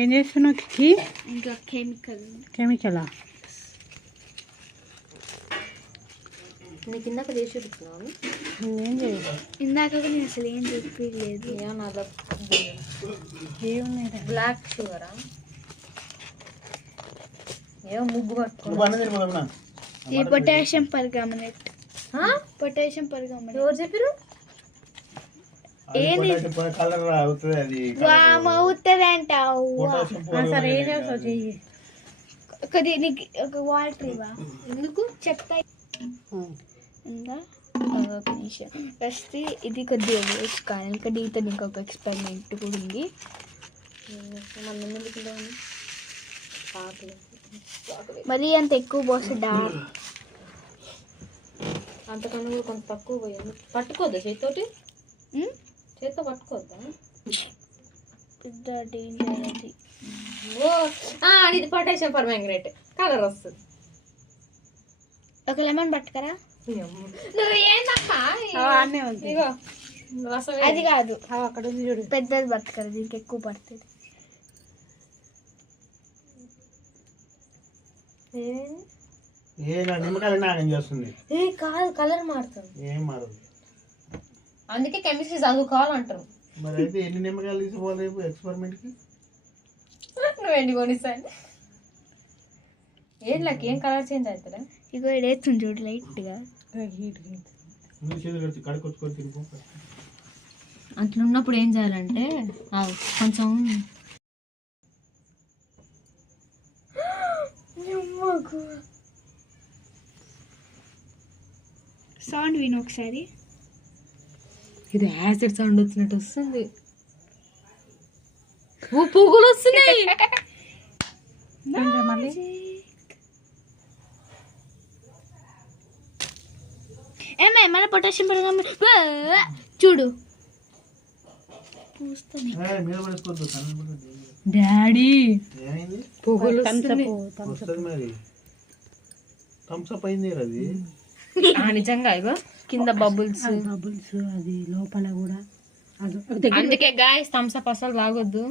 ఏం చేస్తున్నావు కిక్కి? ఇంకా కెమికలా? నీకు ఇందాక చేసి చూపిస్తున్నాను. ఏం చేయదు. ఇందాక నేను అసలు ఏం చూపించలేదు. ఏమున్నాయి? బ్లాక్ షుగరా? ఏమో ముగ్గు పట్టుకో. ఈ పొటాషియం పర్గామనేట్. పొటాషియం పర్గామనేట్ ఎవరు చెప్పారు? కలర్ అవుతుంది అది. అవుతుంది అంటావు. సరే ఏం చేస్తావు చెయ్యి. ఒక వాటర్ ఇవా? ఎందుకు చెప్తా. ఇంకా ఒక నిమిషం ఫస్ట్ ఇది కొద్దిగా వేస్ట్ కానీ ఇంకా దీంతో ఇంకొక ఎక్స్పెరిమెంట్ కూడా ఉంది. మరీ అంత ఎక్కువ పోస్తే డార్క్, అంతకన్నా కూడా కొంత తక్కువ పోయింది. పట్టుకోద్దా చేతితోటి? చేతితో పట్టుకోద్దా? పెద్ద డేంజర్ అది. ఇది పొటాషియం పర్మాంగనేట్ కలర్ వస్తుంది. ఒక లెమన్ పట్టుకరా. అది కాదు, అక్కడ ఉంది చూడు, పెద్దది పట్టుకరా. దీనికి ఎక్కువ పడుతుంది. నిమ్మకాయలు నాగం చేస్తుంది. కాదు, కలర్ మారుతుంది. ఏం మారదు. అందుకే కెమిస్ట్రీ చదువుకోవాలంటారు. మరి అయితే ఎన్ని నిమ్మకాయలు తీసుకోవాలి రేపు ఎక్స్పెరిమెంట్ కి? నువ్వేంటి కొనిస్తాను. ఏంటి ఏం కలర్ చేంజ్ అవుతుందా? ఇగో ఇడేస్తుంది చూడు లైట్గా. కడుకొచ్చుకొని తినుకో. అట్లా ఉన్నప్పుడు ఏం చేయాలంటే కొంచెం సౌండ్ విను ఒకసారి. ఇది యాసిడ్ సౌండ్ వచ్చినట్టు వస్తుంది. పువ్వులు వస్తున్నాయి. మళ్ళీ మన పొటాషియం చూడు డాడీ పువ్వులు నిజంగా ఇగో కింద బబుల్స్ అది లోపల కూడా. అందుకే గాయస్ థమ్స్ అప్ అసలు తాగొద్దు.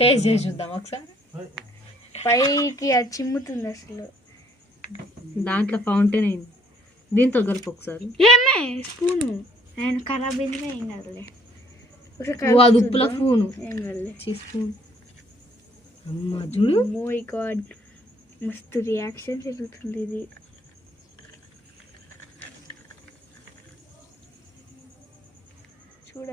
టేస్ట్ చేసి చూద్దాం ఒకసారి. పైకి అది చిమ్ముతుంది అసలు. దాంట్లో ఫౌంటైన్ అయింది. దీంతో కలిపి ఒకసారి. ఏమే స్పూను ఆయన ఖరాబ్ అయిందిగా. ఏం కాదులే. అది ఉప్పుల స్పూను. ఏం కాదులే. స్పూన్ అమ్మ చూడు. మై గాడ్, మస్తు రియాక్షన్ జరుగుతుంది ఇది. చూడ